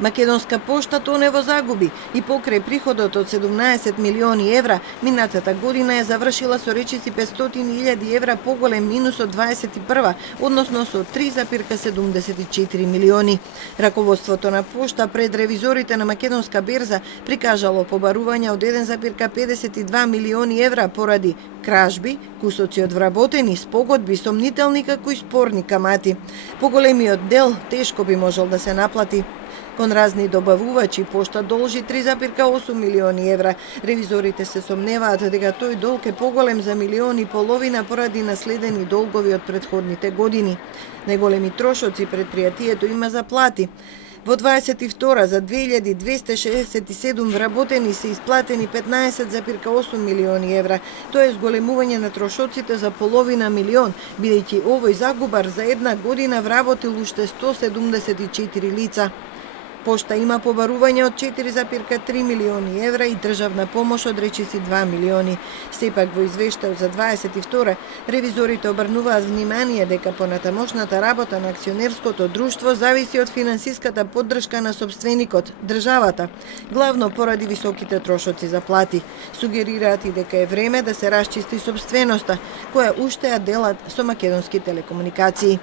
Македонска пошта тоне во загуби и покрај приходот од 17 милиони евра, минатата година е завршила со речиси 500.000 евра поголем минус од 21, односно со 3,74 милиони. Раководството на пошта пред ревизорите на Македонска берза прикажало побарување од 1,52 милиони евра поради кражби, кусоци од вработени, спогодби, сомнителни како и спорни камати. Поголемиот дел тешко би можел да се наплати. Кон разни добавувачи, пошта должи 3,8 милиони евра. Ревизорите се сомневаат дека тој долг е поголем за 1,5 милиони поради наследени долгови од претходните години. Најголеми трошоци предпријатието има за плати. Во 22 за 2267 вработени се исплатени 15,8 милиони евра. Тоа е зголемување на трошоците за половина милион, бидејќи овој загубар за една година вработил уште 174 лица. Пошта има побарување од 4,3 милиони евра и државна помош од речиси 2 милиони. Сепак во извештајот за 22 ревизорите обрнуваат внимание дека понатамошната работа на акционерското друштво зависи од финансиската поддршка на сопственикот, државата, главно поради високите трошоци за плати. Сугерираат и дека е време да се расчисти сопственоста, која уште е делат со Македонски телекомуникации.